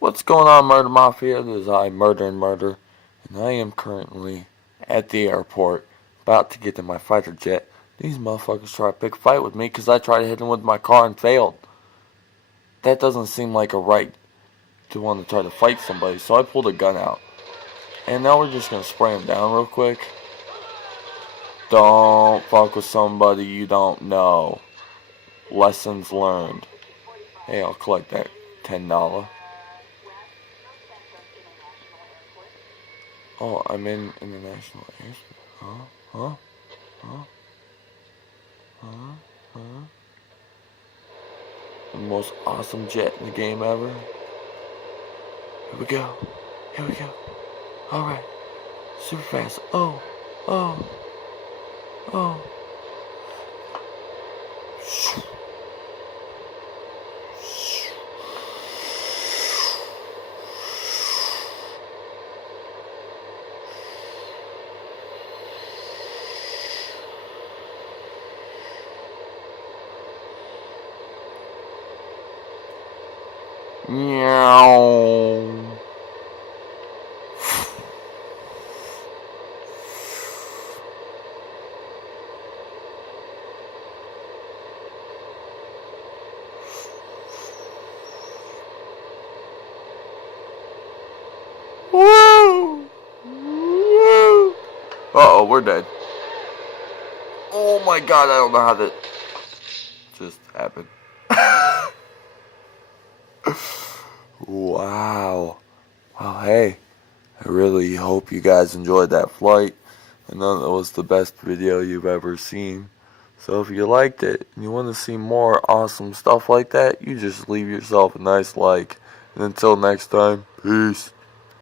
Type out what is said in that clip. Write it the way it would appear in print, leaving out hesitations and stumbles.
What's going on, Murder Mafia? This is I, Murder and Murder, and I am currently at the airport, about to get in my fighter jet. These motherfuckers try to pick a fight with me because I tried to hit them with my car and failed. That doesn't seem like a right to want to try to fight somebody, so I pulled a gun out. And now we're just going to spray them down real quick. Don't fuck with somebody you don't know. Lessons learned. Hey, I'll collect that $10. Oh, I'm in international airspace. Huh? The most awesome jet in the game ever. Here we go. Here we go. Alright. Super fast. Oh. Meow. Woo! Uh-oh, we're dead. Oh my god, I don't know how that just happened. Wow. Well, hey, I really hope you guys enjoyed that flight. I know that was the best video you've ever seen. So if you liked it and you want to see more awesome stuff like that, you just leave yourself a nice like. And until next time, peace.